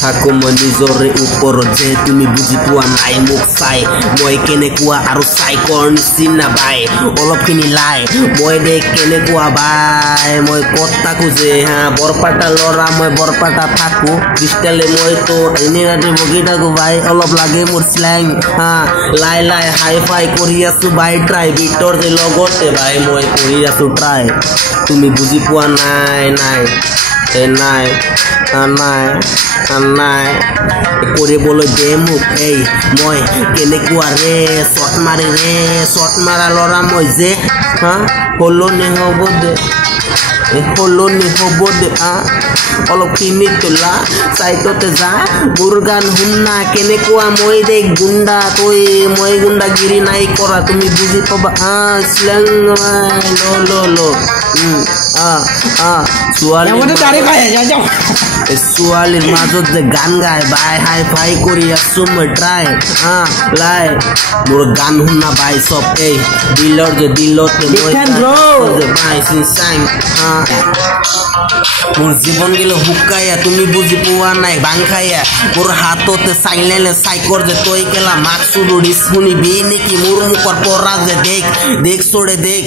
থাকো মই নিজৰে ওপৰত যে তুমি বুজি পোৱা নাই মোক চাই মই কেনেকুৱা আৰু চাইকৰ নিচিনা বাই অলপখিনি লাই মই দে কেনেকুৱা বাই মই ক'ত থাকো যে হা বৰপাটা ল'ৰা মই বৰপাটা থাকো ক্ৰিষ্টেলে মই তো এনে ৰাতি বগি থাকো বাই অলপ লাগে মোৰ স্লেং হা লাই লাই হাই ফাই কৰি আছো বাই ট্ৰাই বিটৰ যে লগতে বাই মই কৰি আছো ট্ৰাই তুমি বুজি পোৱা নাই নাই নাই নাই নাই কৰিবলৈ দে মোক এই মই কেনেকুৱা ৰে শ্বট মাৰা ল'ৰা মই যে হা সলনি হ'ব দে অলপ খিনি তোলা চাইটতে যা মোৰ গান শুনা কেনেকুৱা মই দে গুণ্ডা তই মই গুণ্ডাগিৰি নাই কৰা তুমি বুজি পাবা শ্লেং ছোৱালীৰ মাজত যে গান গাই বাই হাই ফাই কৰি আছো মই ট্ৰাই লাই মোৰ গান শুনা বাই চব এই দিলৰ যে দিলতে মই বাই চাং মোৰ জীৱন গেলে শুকায়া তুমি বুজি পোৱা নাই বাং খায়া মোৰ হাততে চাইলেনে চাইকৰ যে তই কেলা মাক চুৰুৰি শুনিবি নেকি মোৰ মুখৰ পৰা যে দেখ চোৰে দেখ